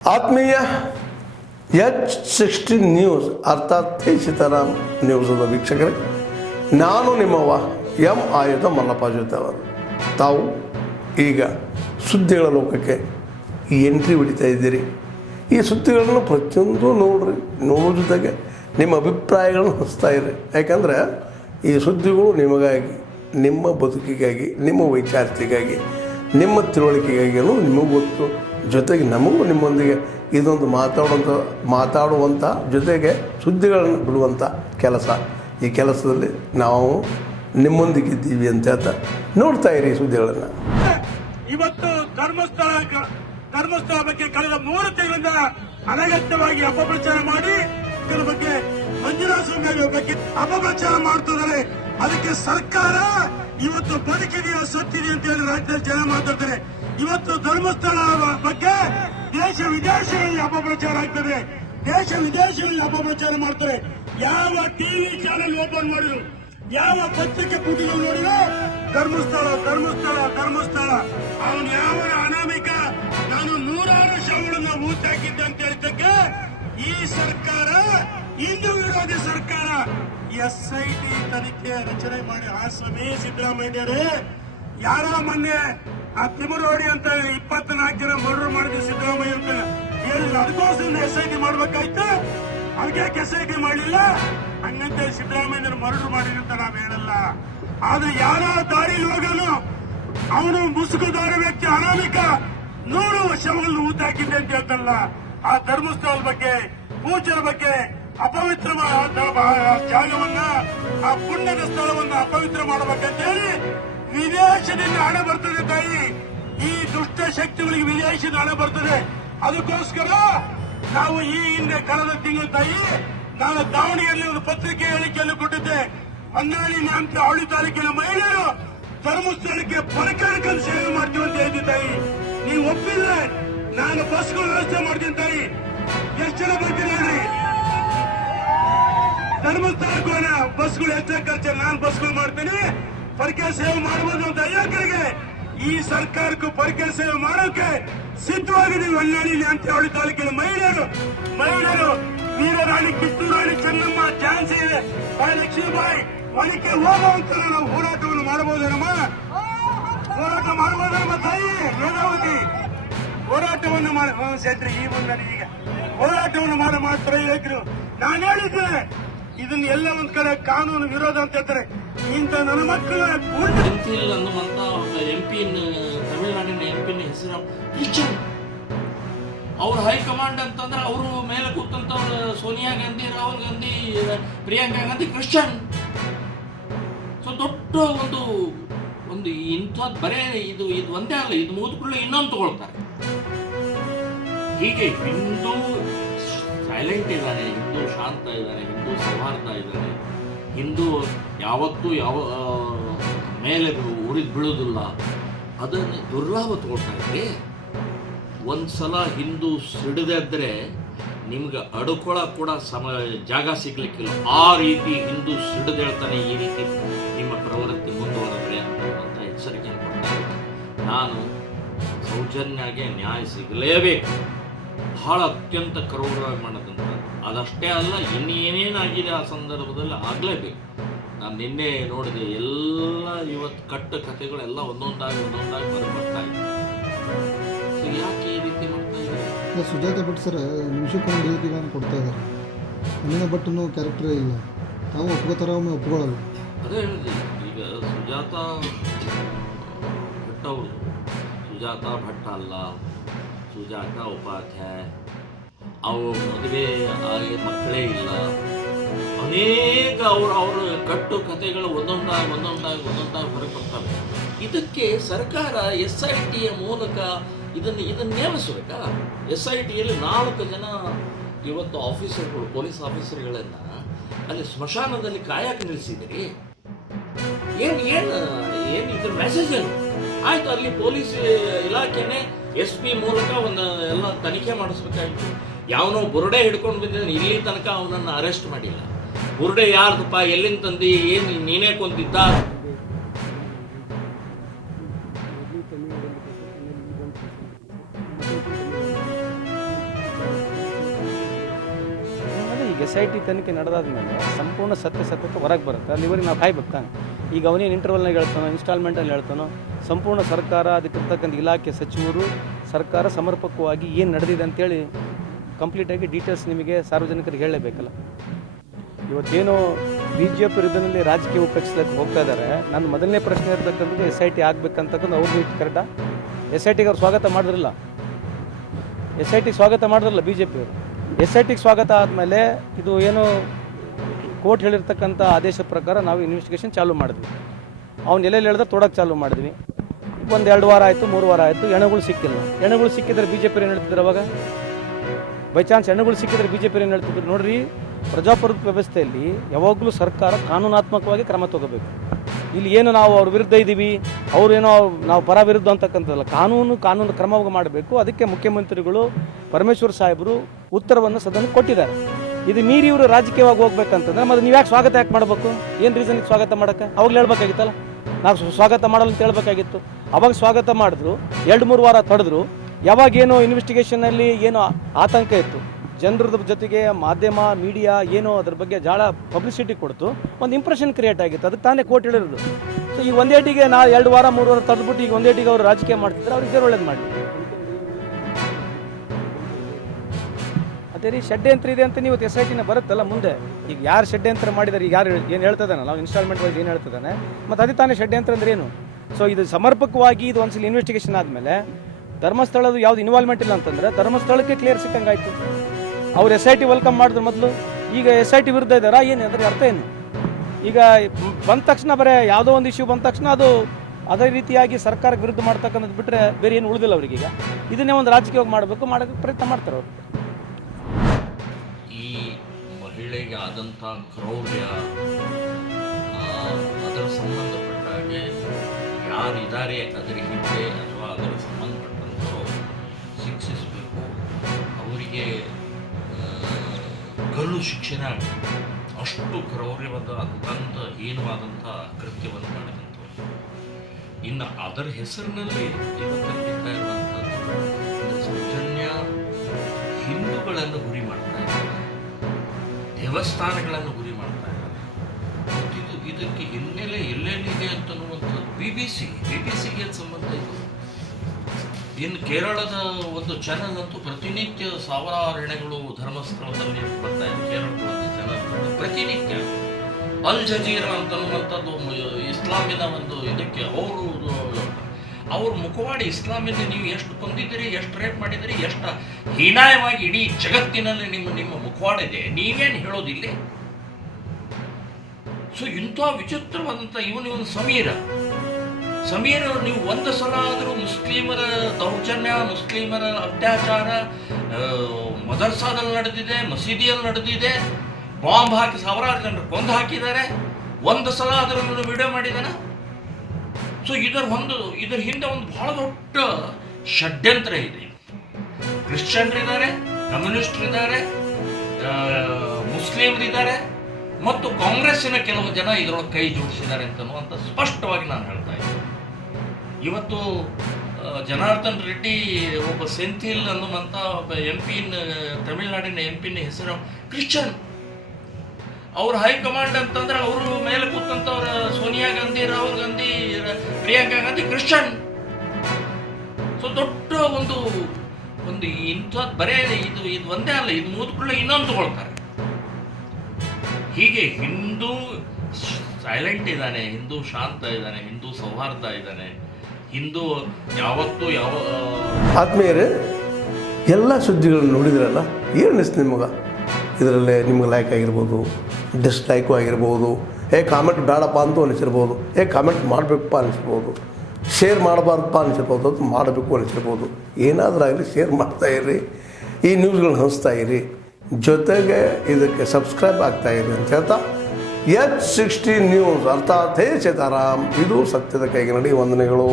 ಆತ್ಮೀಯ H16 news ಅರ್ಥಾತ್ ಸೀತಾರಾಮ್ ನ್ಯೂಸದ ವೀಕ್ಷಕರೇ, ನಾನು ನಿಮ್ಮವ ಎಂ ಆಯುಧ ಮಲ್ಲಪ್ಪ ಜೊತೆ ಅವರು. ತಾವು ಈಗ ಸುದ್ದಿಗಳ ಲೋಕಕ್ಕೆ ಎಂಟ್ರಿ ಹೊಡಿತಾ ಇದ್ದೀರಿ. ಈ ಸುದ್ದಿಗಳನ್ನು ಪ್ರತಿಯೊಂದು ನೋಡೋ ಜೊತೆಗೆ ನಿಮ್ಮ ಅಭಿಪ್ರಾಯಗಳನ್ನು ಹಂಚ್ತಾ ಇರಿ. ಯಾಕಂದರೆ ಈ ಸುದ್ದಿಗಳು ನಿಮಗಾಗಿ, ನಿಮ್ಮ ಬದುಕಿಗಾಗಿ, ನಿಮ್ಮ ವೈಚಾರಿಕೆಗಾಗಿ, ನಿಮ್ಮ ತಿಳುವಳಿಕೆಗಾಗಿ ಅನ್ನೋದು ನಿಮಗೂ ಗೊತ್ತು. ಜೊತೆಗೆ ನಮಗೂ ನಿಮ್ಮೊಂದಿಗೆ ಇದೊಂದು ಮಾತಾಡುವಂಥ ಜೊತೆಗೆ ಸುದ್ದಿಗಳನ್ನು ಬಿಡುವಂಥ ಕೆಲಸ. ಈ ಕೆಲಸದಲ್ಲಿ ನಾವು ನಿಮ್ಮೊಂದಿಗಿದ್ದೀವಿ ಅಂತ ಹೇಳ್ತಾ ನೋಡ್ತಾ ಇರಿ ಸುದ್ದಿಗಳನ್ನು. ಇವತ್ತು ಧರ್ಮಸ್ಥಳ ಬಗ್ಗೆ ಕಳೆದ 3 ತಿಂಗಳಿಂದ ಅನಗತ್ಯವಾಗಿ ಅಪಪ್ರಚಾರ ಮಾಡಿ ಇದರ ಬಗ್ಗೆ ಮಂಜುನಾಥ ಸ್ವಾಮಿ ಬಗ್ಗೆ ಅಪಪ್ರಚಾರ ಮಾಡ್ತಿದ್ದಾರೆ. ಅದಕ್ಕೆ ಸರ್ಕಾರ ಇವತ್ತು ಬದುಕಿದೆಯಾ ಸತ್ತಿದೆಯಾ ಅಂತ ಹೇಳಿ ರಾಜ್ಯದಲ್ಲಿ ಜನ ಮಾತಾಡ್ತಾರೆ. ಇವತ್ತು ಧರ್ಮಸ್ಥಳ ಬಗ್ಗೆ ದೇಶ ವಿದೇಶಗಳಲ್ಲಿ ಅಪಪ್ರಚಾರ ಆಗ್ತದೆ, ದೇಶ ವಿದೇಶಗಳಲ್ಲಿ ಅಪಪ್ರಚಾರ ಮಾಡ್ತಾರೆ. ಯಾವ ಟಿವಿ ಚಾನೆಲ್ ಓಪನ್ ಮಾಡಿದ್ರು, ಯಾವ ಪತ್ರಿಕೆ ಪುಟಿಗಳು ನೋಡಿದ್ರು ಧರ್ಮಸ್ಥಳ ಧರ್ಮಸ್ಥಳ ಧರ್ಮಸ್ಥಳ. ಅವನು ಯಾವ ಅನಾಮಿಕ ನಾನು 100 ಶವಗಳನ್ನ ಊತಾಕಿದ್ದೆ ಅಂತ ಹೇಳಿದ್ದಕ್ಕೆ ಈ ಸರ್ಕಾರ ಹಿಂದೂ ವಿರೋಧಿ ಸರ್ಕಾರ SIT ತನಿಖೆ ರಚನೆ ಮಾಡಿ ಆಶ್ರಮೇ ಸಿದ್ದರಾಮಯ್ಯರೇ. ಯಾರೋ ಮೊನ್ನೆ ಆ ತಿಮರೋಡಿ ಅಂತ 24 ಜನ ಮರ್ಡರ್ ಮಾಡಿದ್ರು ಸಿದ್ದರಾಮಯ್ಯ ಅಂತ ಹೇಳಿಲ್ಲ. ಅದಕ್ಕೋಸ್ಕರ SIT ಮಾಡ್ಬೇಕಾಯ್ತು. ಅವ್ರಿಗೆ SIT ಮಾಡಲಿಲ್ಲ. ಹಂಗಂತ ಸಿದ್ದರಾಮಯ್ಯನ ಮರ್ಡರ್ ಮಾಡಿದ್ರು ಅಂತ ನಾವ್ ಹೇಳಲ್ಲ. ಆದ್ರೆ ಯಾರೋ ದಾರಿ ಹೋಗಲು ಅವನು ಮುಸುಕುದಾರ ವ್ಯಕ್ತಿ ಅನಾಮಿಕ 100 ಶವಗಳನ್ನು ಊತಾಕಿದ್ದೆ ಅಂತ ಹೇಳ್ತಾರಲ್ಲ. ಆ ಧರ್ಮಸ್ಥಳದ ಬಗ್ಗೆ, ಪೂಜರ ಬಗ್ಗೆ ಅಪವಿತ್ರ ಜಾಗವನ್ನ, ಆ ಪುಣ್ಯದ ಸ್ಥಳವನ್ನ ಅಪವಿತ್ರ ಮಾಡಬೇಕಂತ ಹೇಳಿ ವಿದೇಶದಿಂದ ಹಣ ಬರ್ತದೆ ತಾಯಿ. ಈ ದುಷ್ಟ ಶಕ್ತಿಗಳಿಗೆ ವಿದೇಶದಿಂದ ಹಣ ಬರ್ತದೆ. ಅದಕ್ಕೋಸ್ಕರ ನಾವು ಈ ಹಿಂದೆ ಕಳೆದ ತಿಂಗಳು ತಾಯಿ ನಾನು ದಾವಣಗೆರೆಯಲ್ಲಿ ಒಂದು ಪತ್ರಿಕೆ ಹೇಳಿಕೆಯನ್ನು ಕೊಟ್ಟಿದ್ದೆ. ಹೊನ್ನಾಳಿ ನ್ಯಾಮತಿ ಅವಳಿ ತಾಲೂಕಿನ ಮಹಿಳೆಯರು ಧರ್ಮಸ್ಥಳಕ್ಕೆ ಪರಕಾರಕನ್ನು ಸೇವೆ ಮಾಡ್ತೀವಿ ಅಂತ ಹೇಳಿದ್ದೆ ತಾಯಿ. ನೀವು ಒಪ್ಪಿಲ್ಲ, ನಾನು ಬಸ್ಗಳ ವ್ಯವಸ್ಥೆ ಮಾಡ್ತೀನಿ ತಾಯಿ. ಎಷ್ಟು ಜನ ಬರ್ತೀನಿ ಹೇಳಿ. ಧರ್ಮಸ್ಥಳಕ್ಕೂ ಬಸ್ಗಳು ಹೆಚ್ಚು ಖರ್ಚು, ನಾನು ಬಸ್ಗಳು ಮಾಡ್ತೀನಿ, ಪರಕೆ ಸೇವೆ ಮಾಡಬಹುದು ಅಂತ ಅಯ್ಯಕರಿಗೆ. ಈ ಸರ್ಕಾರಕ್ಕೂ ಪರಕೆ ಸೇವೆ ಮಾಡೋಕೆ ಸಿದ್ಧವಾಗಿದ್ದೀವಿ. ಹೊನ್ನಾಳಿ ನ್ಯಾಮತಿ ಅವಳಿ ತಾಲೂಕಿನ ಮಹಿಳೆಯರು ವೀರರಾಣಿ, ಕಿತ್ತೂರಾಣಿ ಚೆನ್ನಮ್ಮ, ಝಾನ್ಸಿ ಲಕ್ಷ್ಮೀಬಾಯಿ ಒನಕೆ ಹೋಗುವಂತ ನಾವು ಹೋರಾಟವನ್ನು ಮಾಡಬಹುದೇನಮ್ಮ? ಹೋರಾಟ ಮಾಡಬಹುದಮ್ಮ ತಾಯಿ ವೇದಾವತಿ? ಹೋರಾಟವನ್ನು ಸೆಂಟ್ರಿ ಈ ಮುಂದೆ ಈಗ ಹೋರಾಟವನ್ನು ಮಾಡ್ತಾರೆ ಹೇಳಿದ್ರು. ನಾನು ಹೇಳಿದ್ದೆ ಇದನ್ನ ಎಲ್ಲ ಒಂದ್ ಕಡೆ ಕಾನೂನು ವಿರೋಧ ಅಂತ ಹೇಳ್ತಾರೆ. ಇಂಥ ನನ್ನ ಮಕ್ಕಳ ಅನ್ನುವಂತ MP ತಮಿಳುನಾಡಿನ MP ಹೆಸರು ಕ್ರಿಶ್ಚಿಯನ್. ಅವ್ರ ಹೈಕಮಾಂಡ್ ಅಂತಂದ್ರೆ ಅವರು ಮೇಲೆ ಕೂತಂತವ್ರು ಸೋನಿಯಾ ಗಾಂಧಿ, ರಾಹುಲ್ ಗಾಂಧಿ, ಪ್ರಿಯಾಂಕಾ ಗಾಂಧಿ ಕ್ರಿಶ್ಚಿಯನ್. ಸೊ ದೊಡ್ಡ ಒಂದು ಇಂಥದ್ದು ಬರೇ ಇದು ಒಂದೇ ಅಲ್ಲ, ಇದು ಮುಗಿದ್ಕೊಳ್ಳಿ ಇನ್ನೊಂದು ತಗೊಳ್ತಾರೆ. ಹೀಗೆ ಹಿಂದೂ ಸೈಲೆಂಟ್ ಇದ್ದಾನೆ, ಹಿಂದೂ ಶಾಂತ ಇದ್ದಾನೆ, ಹಿಂದೂ ಸೌಹಾರ್ದ ಇದ್ದಾನೆ, ಹಿಂದೂ ಯಾವತ್ತೂ ಮೇಲೆ ಉರಿದು ಬೀಳೋದಿಲ್ಲ. ಅದನ್ನು ದುರ್ಲಾಭ ತಗೊಳ್ತಾ ಇದ್ರೆ ಒಂದ್ಸಲ ಹಿಂದೂ ಸಿಡಿದ್ರೆ ನಿಮ್ಗೆ ಅಡ್ಕೊಳಕ್ ಕೂಡ ಜಾಗ ಸಿಗ್ಲಿಕ್ಕಿಲ್ಲ. ಆ ರೀತಿ ಹಿಂದೂ ಸಿಡಿದೇಳ್ತಾನೆ. ಈ ರೀತಿ ನಿಮ್ಮ ಪ್ರವೃತ್ತಿ ಮುಂದುವರೆದ್ರೆ ಅಂತ ಎಚ್ಚರಿಕೆ ಕೊಡ್ತಾರೆ. ನಾನು ಸೌಜನ್ಯಗೆ ನ್ಯಾಯ ಸಿಗಲೇಬೇಕು. ಬಹಳ ಅತ್ಯಂತ ಕರುಣವಾಗಿ ಮಾಡೋದಂತ ಅದಷ್ಟೇ ಅಲ್ಲ, ಇನ್ನೇನೇನಾಗಿದೆ ಆ ಸಂದರ್ಭದಲ್ಲಿ ಆಗಲೇಬೇಕು. ನಾನು ನಿನ್ನೆ ನೋಡಿದೆ, ಎಲ್ಲ ಇವತ್ತು ಕಟ್ಟ ಕಥೆಗಳೆಲ್ಲ ಒಂದೊಂದಾಗಿ ಬರ್ತಾ ಇದೆ. ಸೊ ಯಾಕೆ ಈ ರೀತಿ ಮಾಡ್ತಾ ಇದ್ದಾರೆ? ಸುಜಾತ ಭಟ್ ಸರ್ ನಿಮಿಷಕ್ಕೊಂದು ಹೇಳಿಕೆಗಳನ್ನು ಕೊಡ್ತಾ ಇದ್ದಾರೆ. ಅನಿಲ ಭಟ್ನು ಕ್ಯಾರೆಕ್ಟರೇ ಇಲ್ಲ, ತಾವು ಒಪ್ಕೋತಾರ ಒಮ್ಮೆ ಒಪ್ಕೊಳ್ಳಲ್ಲ. ಅದೇ ಹೇಳಿದೆ ಈಗ ಸುಜಾತ ಭಟ್ ಅವರು ಸುಜಾತ ಭಟ್ ಅಲ್ಲ, ಸುಜಾತ ಉಪಾಧ್ಯಾಯ. ಅವು ಮದುವೆ ಆಗಿ ಮಕ್ಕಳೇ ಇಲ್ಲ. ಅನೇಕ ಅವರು ಕಟ್ಟು ಕಥೆಗಳು ಒಂದೊಂದಾಗಿ ಹೊರಗೆ ಬರ್ತವೆ. ಇದಕ್ಕೆ ಸರ್ಕಾರ SITಯ ಮೂಲಕ ಇದನ್ನು ನೇಮಿಸಬೇಕಾ? SITಯಲ್ಲಿ 4 ಜನ ಇವತ್ತು ಆಫೀಸರ್ಗಳು, ಪೊಲೀಸ್ ಆಫೀಸರ್ಗಳನ್ನು ಅಲ್ಲಿ ಸ್ಮಶಾನದಲ್ಲಿ ಕಾಯಕ್ಕೆ ನಿಲ್ಲಿಸಿದಿರಿ. ಏನು ಇದ್ರ ಮೆಸೇಜ್ ಏನು? ಆಯ್ತು, ಅಲ್ಲಿ ಪೊಲೀಸ್ ಇಲಾಖೆನೇ SP ಮೂಲಕ ಎಲ್ಲ ತನಿಖೆ ಮಾಡಿಸ್ಬೇಕಾಯ್ತು. ಯಾವನೋ ಬುರುಡೆ ಹಿಡ್ಕೊಂಡು ಬಂದಿದ್ದಾನೆ, ಇಲ್ಲಿ ತನಕ ಅವನನ್ನು ಅರೆಸ್ಟ್ ಮಾಡಿಲ್ಲ. ಬುರುಡೆ ಯಾರ್ದಪ್ಪ, ಎಲ್ಲಿಂದ ತಂದಿ, ಏನು ನೀನೇ ಕೊಂದಿದ್ದ? SIT ತನಿಖೆ ನಡೆದಾದ ಮೇಲೆ ಸಂಪೂರ್ಣ ಸತ್ಯತೆ ಹೊರಗೆ ಬರುತ್ತೆ. ಅಲ್ಲಿವರೆಗೆ ನಾವು ಕಾಯ್ಬೇಕು ತಾನೆ. ಈಗ ಅವನೇನು ಇಂಟರ್ವಲ್ನಾಗ ಹೇಳ್ತಾನೋ, ಇನ್ಸ್ಟಾಲ್ಮೆಂಟಲ್ಲಿ ಹೇಳ್ತಾನೋ, ಸಂಪೂರ್ಣ ಸರ್ಕಾರ, ಅದಕ್ಕಿರ್ತಕ್ಕಂಥ ಇಲಾಖೆ ಸಚಿವರು, ಸರ್ಕಾರ ಸಮರ್ಪಕವಾಗಿ ಏನು ನಡೆದಿದೆ ಅಂತೇಳಿ ಕಂಪ್ಲೀಟಾಗಿ ಡೀಟೇಲ್ಸ್ ನಿಮಗೆ ಸಾರ್ವಜನಿಕರಿಗೆ ಹೇಳಲೇಬೇಕಲ್ಲ. ಇವತ್ತೇನು BJP ವಿರುದ್ಧದಲ್ಲಿ ರಾಜಕೀಯ ಉಪೇಕ್ಷಿಸಲಿಕ್ಕೆ ಹೋಗ್ತಾ ಇದ್ದಾರೆ. ನನ್ನ ಮೊದಲನೇ ಪ್ರಶ್ನೆ ಇರ್ತಕ್ಕಂಥದ್ದು SIT ಆಗಬೇಕಂತಕ್ಕಂಥ ಅವ್ರಿಗೆ ಕರೆಕ್ಟಾ? SITಗೆ ಅವ್ರು ಸ್ವಾಗತ ಮಾಡಿದ್ರಲ್ಲ, SITಗೆ ಸ್ವಾಗತ ಮಾಡಿದ್ರಲ್ಲ BJP ಅವರು. SITಗೆ ಸ್ವಾಗತ ಆದಮೇಲೆ ಇದು ಏನು ಕೋರ್ಟ್ ಹೇಳಿರ್ತಕ್ಕಂಥ ಆದೇಶ ಪ್ರಕಾರ ನಾವು ಇನ್ವೆಸ್ಟಿಗೇಷನ್ ಚಾಲೂ ಮಾಡಿದ್ವಿ. ಅವ್ನು ಎಲ್ಲೆಲ್ಲಿ ಹೇಳಿದ್ರೆ ತೊಡಕ್ಕೆ ಚಾಲೂ ಮಾಡಿದ್ವಿ. 1-2 ವಾರ ಆಯಿತು, 3 ವಾರ ಆಯಿತು, ಹೆಣಗಳು ಸಿಕ್ಕಿಲ್ಲ. ಹೆಣಗಳು ಸಿಕ್ಕಿದ್ರೆ BJP ಏನು ಹೇಳ್ತಿದ್ರು ಅವಾಗ? ಬೈ ಚಾನ್ಸ್ ಹೆಣಗಳು ಸಿಕ್ಕಿದ್ರೆ BJP ಏನು ಹೇಳ್ತಿದ್ರು? ನೋಡ್ರಿ, ಪ್ರಜಾಪ್ರಭುತ್ವ ವ್ಯವಸ್ಥೆಯಲ್ಲಿ ಯಾವಾಗಲೂ ಸರ್ಕಾರ ಕಾನೂನಾತ್ಮಕವಾಗಿ ಕ್ರಮ ತಗೋಬೇಕು. ಇಲ್ಲಿ ಏನು ನಾವು ಅವ್ರ ವಿರುದ್ಧ ಇದ್ದೀವಿ, ಅವರೇನೋ ನಾವು ಪರ ವಿರುದ್ಧ ಅಂತಕ್ಕಂಥದ್ದಲ್ಲ, ಕಾನೂನು ಕ್ರಮವಾಗಿ ಮಾಡಬೇಕು. ಅದಕ್ಕೆ ಮುಖ್ಯಮಂತ್ರಿಗಳು ಪರಮೇಶ್ವರ್ ಸಾಹೇಬರು ಉತ್ತರವನ್ನು ಸದನಕ್ಕೆ ಕೊಟ್ಟಿದ್ದಾರೆ. ಇದು ಮೀರಿ ಇವರು ರಾಜಕೀಯವಾಗಿ ಹೋಗ್ಬೇಕಂತಂದ್ರೆ ಮತ್ತೆ ನೀವು ಯಾಕೆ ಸ್ವಾಗತ ಯಾಕೆ ಮಾಡಬೇಕು? ಏನು ರೀಸನ್ಗೆ ಸ್ವಾಗತ ಮಾಡೋಕ್ಕೆ? ಅವಾಗಲೇ ಹೇಳ್ಬೇಕಾಗಿತ್ತಲ್ಲ, ನಾವು ಸ್ವಾಗತ ಮಾಡಲ್ಲ ಅಂತ ಹೇಳ್ಬೇಕಾಗಿತ್ತು. ಅವಾಗ ಸ್ವಾಗತ ಮಾಡಿದ್ರು, 2-3 ವಾರ ತಡೆದ್ರು. ಯಾವಾಗೇನೋ ಇನ್ವೆಸ್ಟಿಗೇಷನಲ್ಲಿ ಏನೋ ಆತಂಕ ಇತ್ತು, ಜನರದ ಜೊತೆಗೆ ಮಾಧ್ಯಮ ಮೀಡಿಯಾ ಏನೋ ಅದ್ರ ಬಗ್ಗೆ ಜಾಳ ಪಬ್ಲಿಸಿಟಿ ಕೊಡ್ತು, ಒಂದು ಇಂಪ್ರೆಷನ್ ಕ್ರಿಯೇಟ್ ಆಗಿತ್ತು. ಅದಕ್ಕೆ ತಾನೇ ಕೋರ್ಟ್ ಹೇಳಿರೋದು. ಸೊ ಈಗ ಒಂದೇಟಿಗೆ 2 ವಾರ 3 ವಾರ ತಡೆದ್ಬಿಟ್ಟು ಈಗ ಒಂದೇಟಿಗೆ ಅವರು ರಾಜಕೀಯ ಮಾಡ್ತಿದ್ರೆ ಅವ್ರಿಗೆ ಇದೇ ಒಳ್ಳೇದು ಮಾಡಿ. ಅದೇ ರೀ ಷಡ್ಯಂತ್ರ ಇದೆ ಅಂತ ನೀವು SITನ ಬರುತ್ತಲ್ಲ ಮುಂದೆ. ಈಗ ಯಾರು ಷಡ್ಯಂತ್ರ ಮಾಡಿದ್ದಾರೆ, ಈಗ ಯಾರು ಏನು ಹೇಳ್ತಿದ್ದಾನಲ್ಲ, ನಾವು ಇನ್ಸ್ಟಾಲ್ಮೆಂಟ್ ವೈಸ್ ಏನು ಹೇಳ್ತಿದ್ದಾನೆ, ಮತ್ತು ಅದೇ ತಾನೇ ಷಡ್ಯಂತ್ರ ಅಂದ್ರೆ ಏನು? ಸೊ ಇದು ಸಮರ್ಪಕವಾಗಿ ಇದು ಒಂದ್ಸಲ ಇನ್ವೆಸ್ಟಿಗೇಷನ್ ಆದಮೇಲೆ ಧರ್ಮಸ್ಥಳದ ಯಾವ್ದು ಇನ್ವಾಲ್ವ್ಮೆಂಟ್ ಇಲ್ಲ ಅಂತಂದರೆ ಧರ್ಮಸ್ಥಳಕ್ಕೆ ಕ್ಲಿಯರ್ ಸಿಕ್ಕಂಗಾಯ್ತು. ಅವ್ರು SIT ವೆಲ್ಕಮ್ ಮಾಡಿದ್ರು ಮೊದಲು, ಈಗ SIT ವಿರುದ್ಧ ಇದ್ದಾರಾ ಏನು? ಅದರ ಅರ್ಥ ಏನು? ಈಗ ಬಂದ ತಕ್ಷಣ ಬರೀ ಯಾವುದೋ ಒಂದು ಇಶ್ಯೂ ಬಂದ ತಕ್ಷಣ ಅದು ಅದೇ ರೀತಿಯಾಗಿ ಸರ್ಕಾರಕ್ಕೆ ವಿರುದ್ಧ ಮಾಡ್ತಕ್ಕಂಥದ್ದು ಬಿಟ್ಟರೆ ಬೇರೆ ಏನು ಉಳಿದಿಲ್ಲ ಅವ್ರಿಗೆ. ಈಗ ಇದನ್ನೇ ಒಂದು ರಾಜಕೀಯವಾಗಿ ಮಾಡೋಕ್ಕೆ ಪ್ರಯತ್ನ ಮಾಡ್ತಾರೆ ಅವರು. ಈ ಮಹಿಳೆಗೆ ಆದಂಥ ಕ್ರೌರ್ಯ, ಅದರ ಸಂಬಂಧಪಟ್ಟ ಹಾಗೆ ಯಾರಿದ್ದಾರೆ ಅದರ ಹಿಂದೆ ಅಥವಾ ಅದರ ಸಂಬಂಧಪಟ್ಟಂಥವ್ರು ಶಿಕ್ಷಿಸಬೇಕು. ಅವರಿಗೆ ಗಲ್ಲು ಶಿಕ್ಷಣ ಆಗಬೇಕು. ಅಷ್ಟು ಕ್ರೌರ್ಯವಾದ ಅತ್ಯಂತ ಹೀನವಾದಂಥ ಕೃತ್ಯವನ್ನು ಮಾಡಿದಂಥವ್ರು. ಇನ್ನು ಅದರ ಹೆಸರಿನಲ್ಲಿ ಇವತ್ತು ನಡೀತಾ ಇರುವಂಥದ್ದು ಸೌಜನ್ಯ ಹಿಂದೂಗಳನ್ನು ಗುರಿ ಮಾಡ್ತಾ ಇದ್ದಾರೆ, ದೇವಸ್ಥಾನಗಳನ್ನು ಗುರಿ ಮಾಡ್ತಾ ಇದ್ದಾರೆ. ಮತ್ತು ಇದಕ್ಕೆ ಹಿನ್ನೆಲೆ ಎಲ್ಲೆಲ್ಲಿದೆ ಅಂತನ್ನುವಂಥದ್ದು ಬಿಬಿಸಿಗೆ ಸಂಬಂಧ ಇದು. ಇನ್ನು ಕೇರಳದ ಒಂದು ಚಾನಲ್ ಅಂತೂ ಪ್ರತಿನಿತ್ಯ ಸಾವಿರಾರು ಹೆಣೆಗಳು ಧರ್ಮಸ್ಥಳದಲ್ಲಿ ಬರ್ತಾ ಇದೆ. ಕೇರಳದ ಒಂದು ಚಾನಲ್ ಪ್ರತಿನಿತ್ಯ ಅಲ್ ಜಜೀರಾ ಅಂತನ್ನುವಂಥದ್ದು ಇಸ್ಲಾಮಿನ ಒಂದು ಇದಕ್ಕೆ ಅವ್ರ ಮುಖವಾಡಿ ಇಸ್ಲಾಮಿನ ನೀವು ಎಷ್ಟು ಕೊಂದಿದ್ದೀರಿ, ಎಷ್ಟು ರೇಪ್ ಮಾಡಿದಿರಿ, ಎಷ್ಟು ಹೀನಾಯವಾಗಿ ಇಡೀ ಜಗತ್ತಿನಲ್ಲಿ ನಿಮ್ಮ ಮುಖವಾಡಿದೆ, ನೀವೇನು ಹೇಳೋದಿಲ್ಲ. ಸೊ ಇಂಥ ವಿಚಿತ್ರವಾದಂಥ ಇವನು ಸಮೀರ ನೀವು ಒಂದು ಸಲ ಆದರೂ ಮುಸ್ಲಿಮರ ದೌರ್ಜನ್ಯ, ಮುಸ್ಲಿಮರ ಅತ್ಯಾಚಾರ ಮದರ್ಸಾದಲ್ಲಿ ನಡೆದಿದೆ, ಮಸೀದಿಯಲ್ಲಿ ನಡೆದಿದೆ, ಬಾಂಬ್ ಹಾಕಿ ಸಾವಿರಾರು ಜನರು ಕೊಂದು ಹಾಕಿದ್ದಾರೆ. ಒಂದು ಸಲ ಆದರೂ ಇವನು ವಿಡಿಯೋ ಮಾಡಿದಾನೆ. ಸೊ ಇದರ ಹಿಂದೆ ಒಂದು ಬಹಳ ದೊಡ್ಡ ಷಡ್ಯಂತ್ರ ಇದೆ. ಕ್ರಿಶ್ಚಿಯನ್ರಿದ್ದಾರೆ, ಕಮ್ಯುನಿಸ್ಟ್ರಿದ್ದಾರೆ, ಮುಸ್ಲಿಮರಿದ್ದಾರೆ ಮತ್ತು ಕಾಂಗ್ರೆಸ್ಸಿನ ಕೆಲವು ಜನ ಇದರೊಳಗೆ ಕೈ ಜೋಡಿಸಿದ್ದಾರೆ ಅಂತನ್ನುವಂಥ ಸ್ಪಷ್ಟವಾಗಿ ನಾನು ಹೇಳ್ತಾ ಇದ್ದೀನಿ. ಇವತ್ತು ಜನಾರ್ದನ್ ರೆಡ್ಡಿ ಒಬ್ಬ ಸೆಂಥಿಲ್ ಅನ್ನುವಂಥ ಒಬ್ಬ ತಮಿಳುನಾಡಿನ MP ಹೆಸರು ಕ್ರಿಶ್ಚಿಯನ್. ಅವ್ರ ಹೈಕಮಾಂಡ್ ಅಂತಂದ್ರೆ ಅವರು ಮೇಲೆ ಕೂತಂತವ್ರ ಸೋನಿಯಾ ಗಾಂಧಿ, ರಾಹುಲ್ ಗಾಂಧಿ, ಪ್ರಿಯಾಂಕಾ ಗಾಂಧಿ ಕ್ರಿಶ್ಚಿಯನ್. ಸೊ ದೊಡ್ಡ ಒಂದು ಇಂಥದ್ದು ಬರೇ ಇದು ಒಂದೇ ಅಲ್ಲ, ಇದು ಮುಗಿದ್ಕೊಳ್ಳೆ ಇನ್ನೊಂದು ತಗೊಳ್ತಾರೆ. ಹೀಗೆ ಹಿಂದೂ ಸೈಲೆಂಟ್ ಇದ್ದಾನೆ, ಹಿಂದೂ ಶಾಂತ ಇದ್ದಾನೆ, ಹಿಂದೂ ಸೌಹಾರ್ದ ಇದ್ದಾನೆ, ಹಿಂದೂ ಯಾವತ್ತೂ ಆತ್ಮೀಯರೇ, ಎಲ್ಲ ಸುದ್ದಿಗಳನ್ನು ನೋಡಿದ್ರಲ್ಲ, ಏನು ಅನಿಸ್ತು ನಿಮಗೆ? ಇದರಲ್ಲೇ ನಿಮ್ಗೆ ಲೈಕ್ ಆಗಿರ್ಬೋದು, ಡಿಸ್ಲೈಕು ಆಗಿರ್ಬೋದು, ಕಾಮೆಂಟ್ ಬೇಡಪ್ಪ ಅಂತೂ ಅನಿಸಿರ್ಬೋದು, ಕಾಮೆಂಟ್ ಮಾಡಬೇಕಪ್ಪ ಅನಿಸಿರ್ಬೋದು, ಶೇರ್ ಮಾಡಬಾರ್ದಪ್ಪ ಅನಿಸಿರ್ಬೋದು, ಅದು ಮಾಡಬೇಕು ಅನಿಸಿರ್ಬೋದು. ಏನಾದರೂ ಆಗಲಿ ಶೇರ್ ಮಾಡ್ತಾಯಿರ್ರಿ, ಈ ನ್ಯೂಸ್ಗಳನ್ನ ಹಂಚ್ತಾ ಇರಿ, ಜೊತೆಗೆ ಇದಕ್ಕೆ ಸಬ್ಸ್ಕ್ರೈಬ್ ಆಗ್ತಾಯಿರಿ ಅಂತ ಹೇಳ್ತಾ H16 ನ್ಯೂಸ್ ಅರ್ಥಾತ್ ಹೇ ಸೀತಾರಾಮ್, ಇದು ಸತ್ಯದ ಕೈಗೆ ನಡಿ. ವಂದನೆಗಳು.